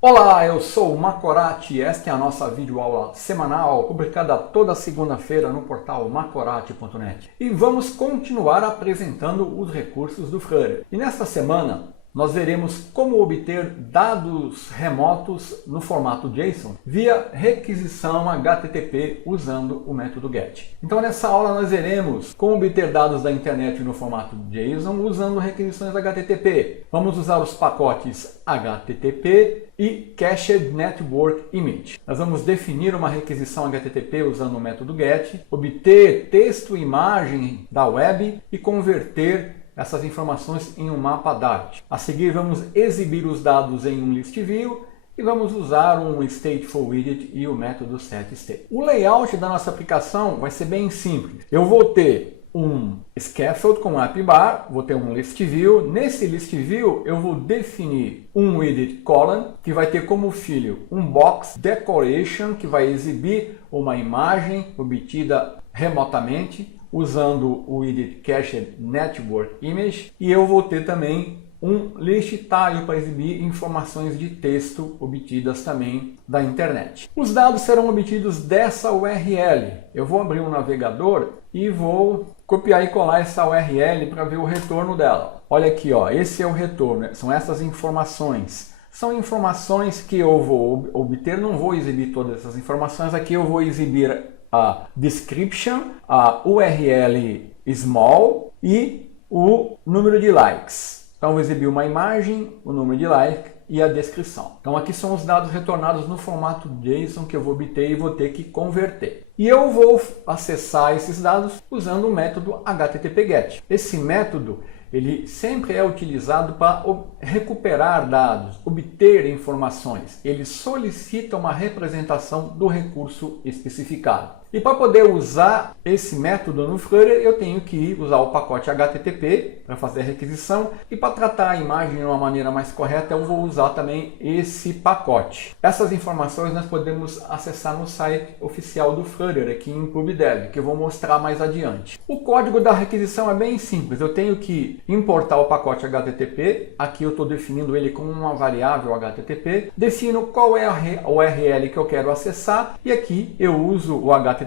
Olá, eu sou o Macorati e esta é a nossa videoaula semanal, publicada toda segunda-feira no portal macorati.net. E vamos continuar apresentando os recursos do Flutter. E nesta semana nós veremos como obter dados remotos no formato JSON via requisição HTTP usando o método GET. Então nessa aula nós veremos como obter dados da internet no formato JSON usando requisições HTTP. Vamos usar os pacotes HTTP e Cached Network Image. Nós vamos definir uma requisição HTTP usando o método GET, obter texto e imagem da web e converter essas informações em um mapa Dart. A seguir vamos exibir os dados em um list view e vamos usar um stateful widget e o método setState. O layout da nossa aplicação vai ser bem simples. Eu vou ter um scaffold com appbar, vou ter um list view. Nesse list view eu vou definir um widget column que vai ter como filho um box decoration que vai exibir uma imagem obtida remotamente usando o widget Cached Network Image, e eu vou ter também um list tile para exibir informações de texto obtidas também da internet. Os dados serão obtidos dessa URL. Eu vou abrir um navegador e vou copiar e colar essa URL para ver o retorno dela. Olha aqui, ó, esse é o retorno, são essas informações. São informações que eu vou obter, não vou exibir todas essas informações, aqui eu vou exibir a description, a URL small e o número de likes. Então, eu vou exibir uma imagem, o número de like e a descrição. Então, aqui são os dados retornados no formato JSON que eu vou obter e vou ter que converter. E eu vou acessar esses dados usando o método HTTP-GET. Esse método ele sempre é utilizado para recuperar dados, obter informações. Ele solicita uma representação do recurso especificado. E para poder usar esse método no Flutter, eu tenho que usar o pacote HTTP para fazer a requisição. E para tratar a imagem de uma maneira mais correta, eu vou usar também esse pacote. Essas informações nós podemos acessar no site oficial do Flutter, aqui em PubDev, que eu vou mostrar mais adiante. O código da requisição é bem simples. Eu tenho que importar o pacote HTTP. Aqui eu estou definindo ele como uma variável HTTP. Defino qual é a URL que eu quero acessar. E aqui eu uso o HTTP,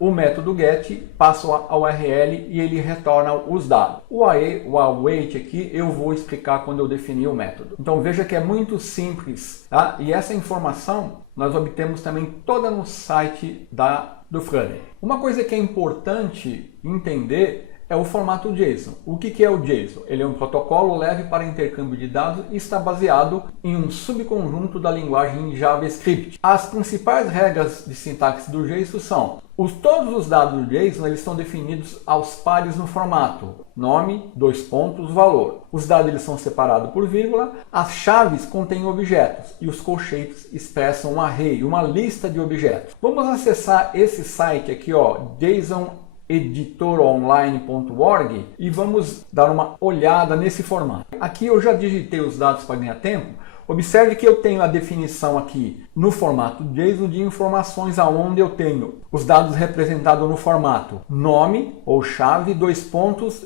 o método GET, passo a URL e ele retorna os dados. O await aqui eu vou explicar quando eu definir o método. Então veja que é muito simples, tá? E essa informação nós obtemos também toda no site do Flutter. Uma coisa que é importante entender é o formato JSON. O que é o JSON? Ele é um protocolo leve para intercâmbio de dados e está baseado em um subconjunto da linguagem JavaScript. As principais regras de sintaxe do JSON são: todos os dados do JSON eles estão definidos aos pares no formato nome, valor. Os dados eles são separados por vírgula, as chaves contêm objetos e os colchetes expressam um array, uma lista de objetos. Vamos acessar esse site aqui, ó, JSON-editoronline.org, e vamos dar uma olhada nesse formato. Aqui eu já digitei os dados para ganhar tempo. Observe que eu tenho a definição aqui no formato JSON de informações aonde eu tenho os dados representados no formato nome ou chave,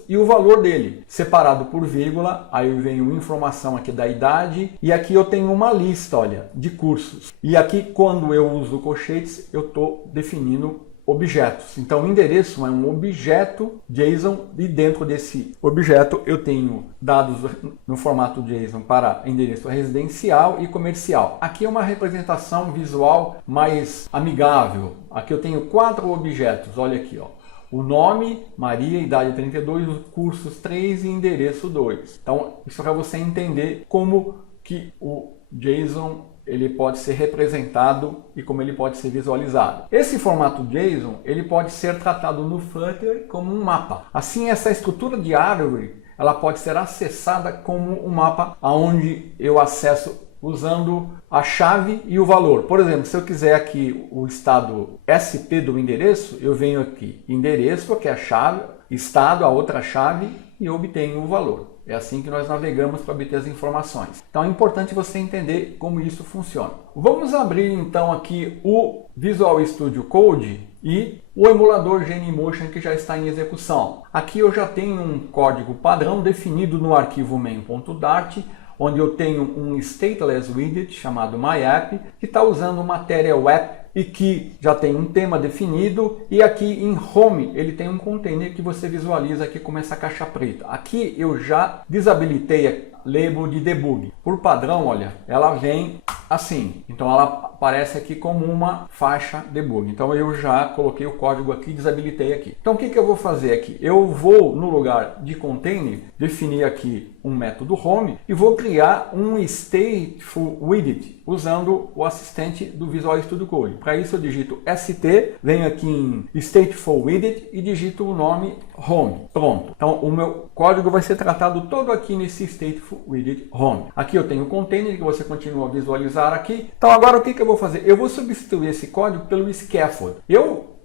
e o valor dele, separado por vírgula. Aí eu venho informação aqui da idade e aqui eu tenho uma lista, olha, de cursos. E aqui quando eu uso colchetes eu estou definindo objetos. Então o endereço é um objeto JSON e dentro desse objeto eu tenho dados no formato JSON para endereço residencial e comercial. Aqui é uma representação visual mais amigável. Aqui eu tenho 4 objetos, olha aqui, ó. O nome, Maria, idade 32, os cursos 3 e endereço 2. Então isso é para você entender como que o JSON ele pode ser representado e como ele pode ser visualizado. Esse formato JSON ele pode ser tratado no Flutter como um mapa. Assim, essa estrutura de árvore ela pode ser acessada como um mapa onde eu acesso usando a chave e o valor. Por exemplo, se eu quiser aqui o estado SP do endereço, eu venho aqui, endereço, que é a chave, estado, a outra chave, e eu obtenho o valor. É assim que nós navegamos para obter as informações. Então é importante você entender como isso funciona. Vamos abrir então aqui o Visual Studio Code e o emulador Genymotion que já está em execução. Aqui eu já tenho um código padrão definido no arquivo main.dart, onde eu tenho um stateless widget chamado MyApp, que está usando o Material App e que já tem um tema definido, e aqui em Home ele tem um container que você visualiza aqui como essa caixa preta. Aqui eu já desabilitei a label de debug. Por padrão, olha, ela vem assim, então ela aparece aqui como uma faixa debug. Então eu já coloquei o código aqui, desabilitei aqui. Então o que eu vou fazer aqui? Eu vou, no lugar de container, definir aqui um método home e vou criar um stateful widget usando o assistente do Visual Studio Code. Para isso eu digito ST, venho aqui em stateful widget e digito o nome home. Pronto. Então o meu código vai ser tratado todo aqui nesse stateful widget home. Aqui eu tenho o container que você continua a visualizar aqui. Então agora o que eu vou fazer? Eu vou substituir esse código pelo scaffold.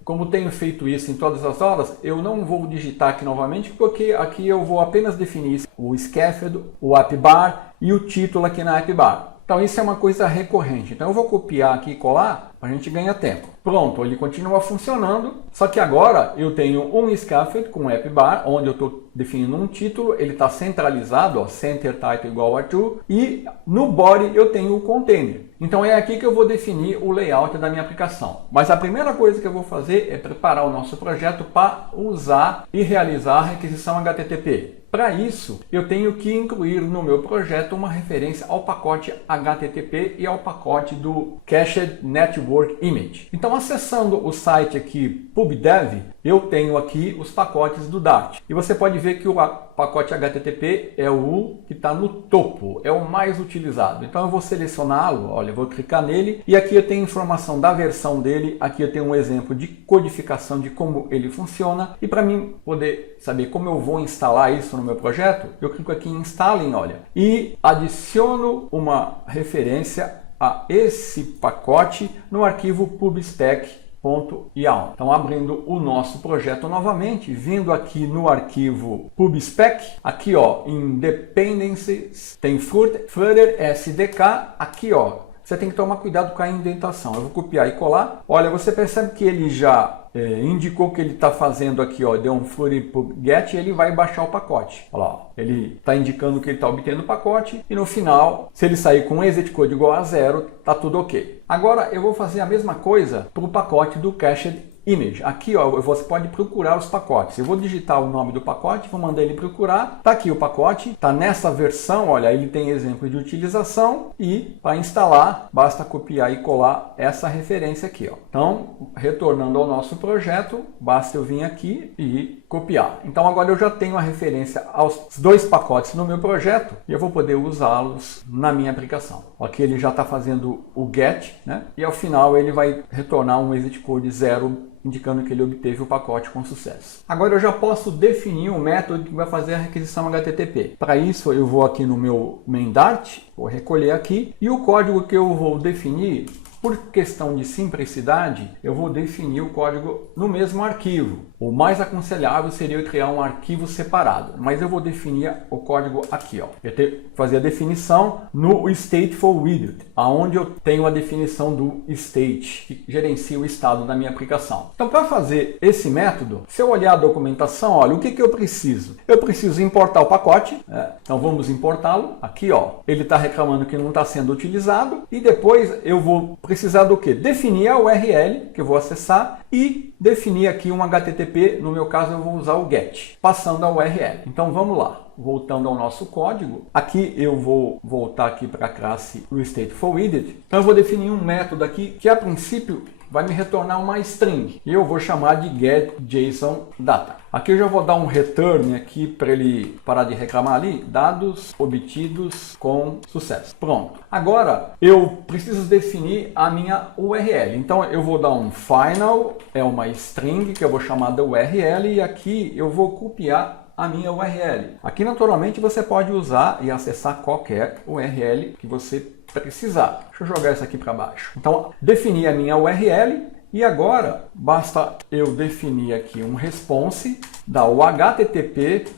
Como tenho feito isso em todas as aulas, eu não vou digitar aqui novamente, porque aqui eu vou apenas definir o scaffold, o appbar e o título aqui na appbar. Então isso é uma coisa recorrente. Então eu vou copiar aqui e colar para a gente ganhar tempo. Pronto, ele continua funcionando, só que agora eu tenho um scaffold com appbar, onde eu estou definindo um título, ele está centralizado, ó, center title igual a true, e no body eu tenho o container. Então é aqui que eu vou definir o layout da minha aplicação. Mas a primeira coisa que eu vou fazer é preparar o nosso projeto para usar e realizar a requisição HTTP. Para isso, eu tenho que incluir no meu projeto uma referência ao pacote HTTP e ao pacote do Cached Network Image. Então, acessando o site aqui PubDev, eu tenho aqui os pacotes do Dart. E você pode ver que o pacote HTTP é o que está no topo, é o mais utilizado. Então eu vou selecioná-lo, olha, eu vou clicar nele e aqui eu tenho informação da versão dele, aqui eu tenho um exemplo de codificação de como ele funciona. E para mim poder saber como eu vou instalar isso no meu projeto, eu clico aqui em Installing, olha, e adiciono uma referência a esse pacote no arquivo pubspec.yaml. Então, abrindo o nosso projeto novamente, vindo aqui no arquivo pubspec, aqui ó, em dependencies, tem further SDK, aqui ó, você tem que tomar cuidado com a indentação. Eu vou copiar e colar. Olha, você percebe que ele já indicou que ele está fazendo aqui, ó, deu um flutter pub get e ele vai baixar o pacote. Olha lá, ó, ele está indicando que ele está obtendo o pacote e no final, se ele sair com exit code igual a 0, tá tudo ok. Agora eu vou fazer a mesma coisa para o pacote do Cached Image. Aqui ó, você pode procurar os pacotes. Eu vou digitar o nome do pacote, vou mandar ele procurar. Tá aqui o pacote, tá nessa versão, olha, ele tem exemplo de utilização e para instalar basta copiar e colar essa referência aqui, ó. Então, retornando ao nosso projeto, basta eu vir aqui e copiar. Então agora eu já tenho a referência aos dois pacotes no meu projeto e eu vou poder usá-los na minha aplicação. Aqui ele já está fazendo o get, né? E ao final ele vai retornar um exit code 0, indicando que ele obteve o pacote com sucesso. Agora eu já posso definir um método que vai fazer a requisição HTTP. Para isso eu vou aqui no meu main Dart, vou recolher aqui e o código que eu vou definir, por questão de simplicidade, eu vou definir o código no mesmo arquivo. O mais aconselhável seria eu criar um arquivo separado, mas eu vou definir o código aqui, ó. Eu tenho que fazer a definição no stateful widget, aonde eu tenho a definição do state, que gerencia o estado da minha aplicação. Então, para fazer esse método, se eu olhar a documentação, olha, o que eu preciso? Eu preciso importar o pacote, né? Então vamos importá-lo. Aqui, ó, ele está reclamando que não está sendo utilizado e depois eu vou precisar do que? Definir a URL que eu vou acessar e definir aqui um HTTP, no meu caso eu vou usar o GET, passando a URL. Então vamos lá, voltando ao nosso código, aqui eu vou voltar aqui para a classe do stateful widget, então eu vou definir um método aqui que a princípio vai me retornar uma string e eu vou chamar de getJSONData. Aqui eu já vou dar um return aqui para ele parar de reclamar ali, dados obtidos com sucesso. Pronto. Agora eu preciso definir a minha URL. Então eu vou dar um final, é uma string que eu vou chamar da URL e aqui eu vou copiar a minha URL. Aqui naturalmente você pode usar e acessar qualquer URL que você precisar. Deixa eu jogar isso aqui para baixo. Então, defini a minha URL E agora, basta eu definir aqui um response, dar o http.get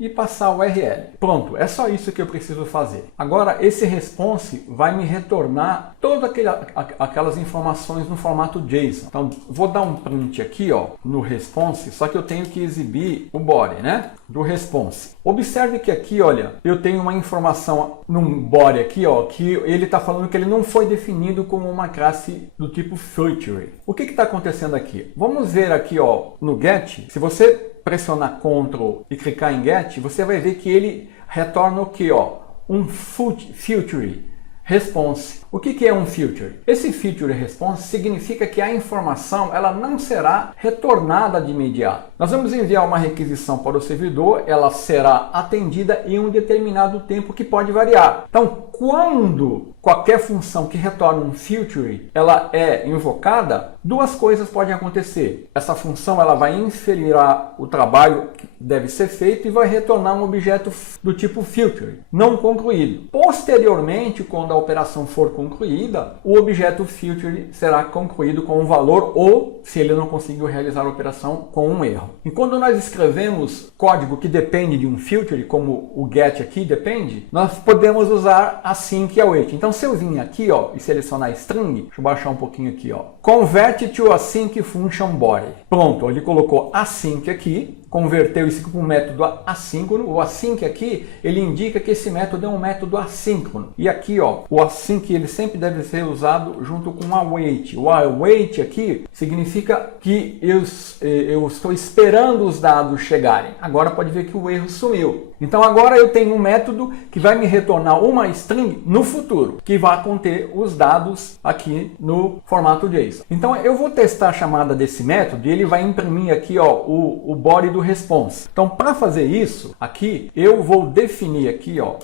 e passar o URL. Pronto, é só isso que eu preciso fazer. Agora, esse response vai me retornar todas aquelas informações no formato JSON. Então, vou dar um print aqui, ó, no response, só que eu tenho que exibir o body, né, do response. Observe que aqui, olha, eu tenho uma informação num body aqui, ó, que ele está falando que ele não foi definido como uma classe do tipo feature. O que está acontecendo aqui? Vamos ver aqui, ó, no get. Se você pressionar Ctrl e clicar em get, você vai ver que ele retorna o que, ó, um feature response. O que é um feature? Esse feature response significa que a informação ela não será retornada de imediato. Nós vamos enviar uma requisição para o servidor, ela será atendida em um determinado tempo que pode variar. Então, quando qualquer função que retorna um feature, ela é invocada, duas coisas podem acontecer. Essa função ela vai inferir o trabalho que deve ser feito e vai retornar um objeto do tipo feature, não concluído. Posteriormente, quando a operação for concluída, o objeto feature será concluído com um valor ou, se ele não conseguiu realizar a operação, com um erro. E quando nós escrevemos código que depende de um feature, como o get aqui depende, nós podemos usar async e await. Então, se eu vim aqui, ó, e selecionar string, deixa eu baixar um pouquinho aqui, ó, convert to async function body. Pronto, ele colocou async aqui, converteu isso para um método assíncrono. O async aqui, ele indica que esse método é um método assíncrono. E aqui, ó, o async ele sempre deve ser usado junto com o await. O await aqui significa que eu estou esperando os dados chegarem. Agora pode ver que o erro sumiu. Então agora eu tenho um método que vai me retornar uma string no futuro, que vai conter os dados aqui no formato JSON. Então eu vou testar a chamada desse método e ele vai imprimir aqui, ó, o body do response. Então, para fazer isso, aqui eu vou definir aqui, ó,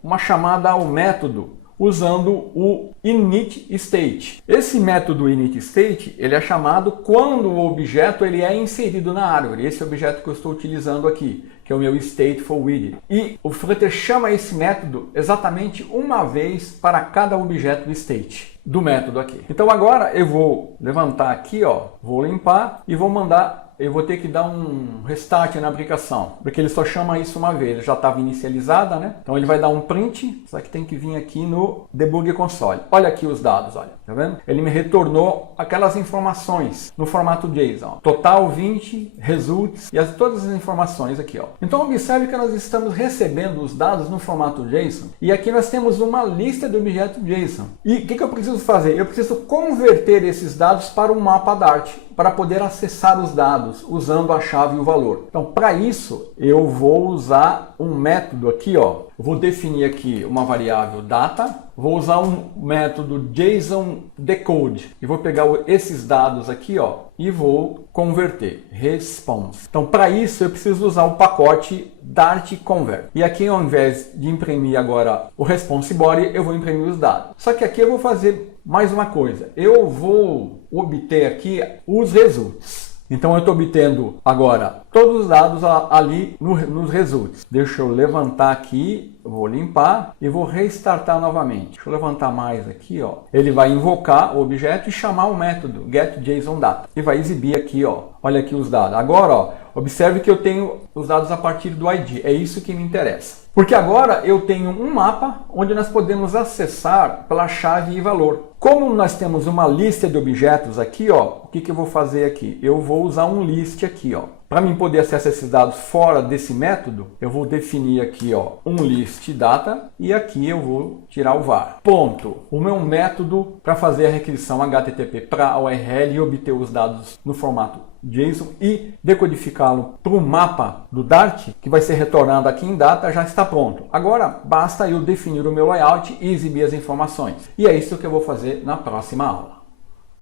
uma chamada ao método usando o initState. Esse método initState, ele é chamado quando o objeto ele é inserido na árvore. Esse objeto que eu estou utilizando aqui, que é o meu statefulWidget. E o Flutter chama esse método exatamente uma vez para cada objeto do state do método aqui. Então agora eu vou levantar aqui, ó, vou limpar e vou mandar. Eu vou ter que dar um restart na aplicação, porque ele só chama isso uma vez, já estava inicializada, né? Então ele vai dar um print, só que tem que vir aqui no Debug Console. Olha aqui os dados, olha, tá vendo? Ele me retornou aquelas informações no formato JSON. Total 20, results e todas as informações aqui, ó. Então observe que nós estamos recebendo os dados no formato JSON e aqui nós temos uma lista de objetos JSON. E o que eu preciso fazer? Eu preciso converter esses dados para um mapa Dart, para poder acessar os dados usando a chave e o valor. Então, para isso, eu vou usar um método aqui, ó. Eu vou definir aqui uma variável data, vou usar um método JSON decode e vou pegar esses dados aqui, ó, e vou converter response. Então, para isso, eu preciso usar o pacote Dart Convert. E aqui, ao invés de imprimir agora o response body, eu vou imprimir os dados. Só que aqui eu vou fazer mais uma coisa. Eu vou obter aqui os results. Então eu estou obtendo agora todos os dados ali nos results. Deixa eu levantar aqui, vou limpar e vou restartar novamente. Deixa eu levantar mais aqui, ó. Ele vai invocar o objeto e chamar o método getJSONData e vai exibir aqui, ó. Olha aqui os dados. Agora, ó, observe que eu tenho os dados a partir do ID. É isso que me interessa. Porque agora eu tenho um mapa onde nós podemos acessar pela chave e valor. Como nós temos uma lista de objetos aqui, ó, o que eu vou fazer aqui? Eu vou usar um list aqui, ó. Para mim poder acessar esses dados fora desse método, eu vou definir aqui, ó, um list data e aqui eu vou tirar o var. Ponto. O meu método para fazer a requisição HTTP para a URL e obter os dados no formato JSON e decodificá-lo para o mapa do Dart, que vai ser retornado aqui em data, já está pronto. Agora basta eu definir o meu layout e exibir as informações. E é isso que eu vou fazer na próxima aula.